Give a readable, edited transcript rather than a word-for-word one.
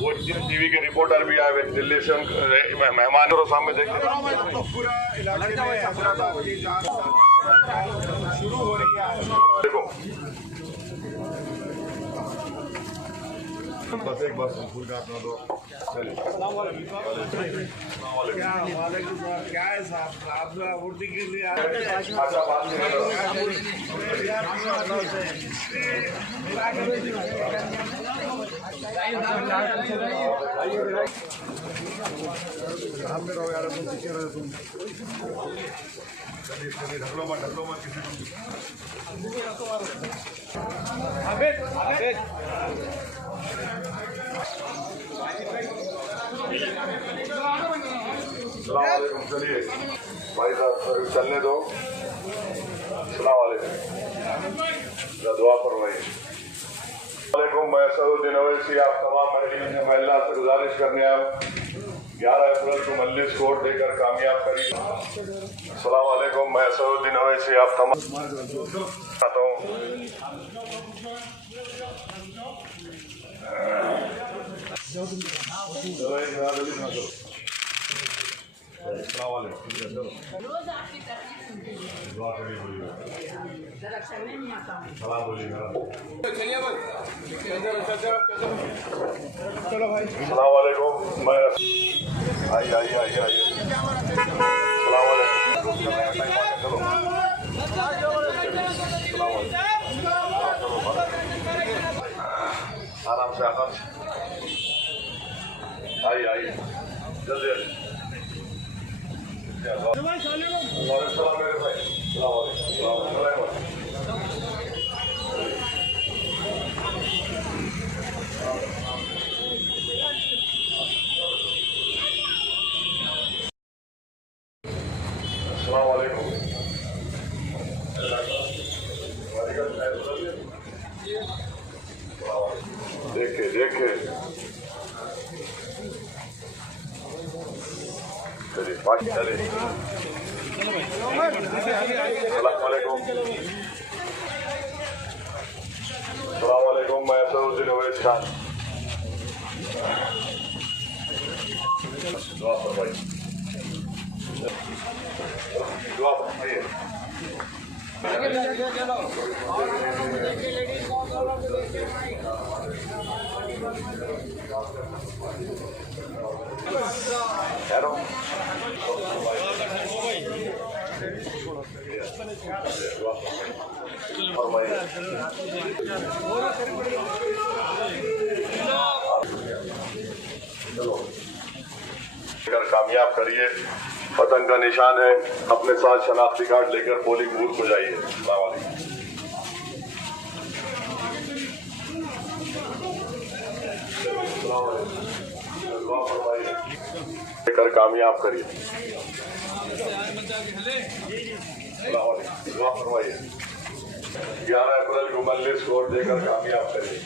वो टीवी के रिपोर्टर भी आए हुए दिल्ली से, मेहमान और सामने देखते पूरा इलाके में शुरू हो रही है। देखो बस एक बार फूल का अपना दो चलिए। क्या है साहब, आप वोटिंग के लिए अच्छा बात सामने रहो यार, तुम पीछे रहो तुम। ढकलो मत किसी सलाम। चलिए भाई साहब चलने दो। सलाम वालेकुम, दुआ फरमाइए। मैं असदुद्दीन अवैसी आप तमाम महिला से गुजारिश करने आया 11 अप्रैल को मजलिस को वोट देकर कामयाब करिए। अस्सलाम वालेकुम, मैं असदुद्दीन अवैसी आप तमाम आता हूँ। रोज आपकी तकलीफ सुनती हूँ, जरा चलने नहीं आता हूँ। चलो भाई। अस्सलाम वालेकुम, मैं आइए अस्सलाम वालेकुम। आराम से आइए जल्दी देखे चलिए बात चले। सलामकुम, मैं असदुद्दीन अवैसी खान। दुआ फरमाइए। कामयाब करिए। वतन का निशान है, अपने साथ शनाख्ती कार्ड लेकर पोलिंग बूथ को जाइए। लेकर कामयाब करिए। दुआ फरमाइए। 11 अप्रैल को मजलिस को वोट देकर कामयाब करिए।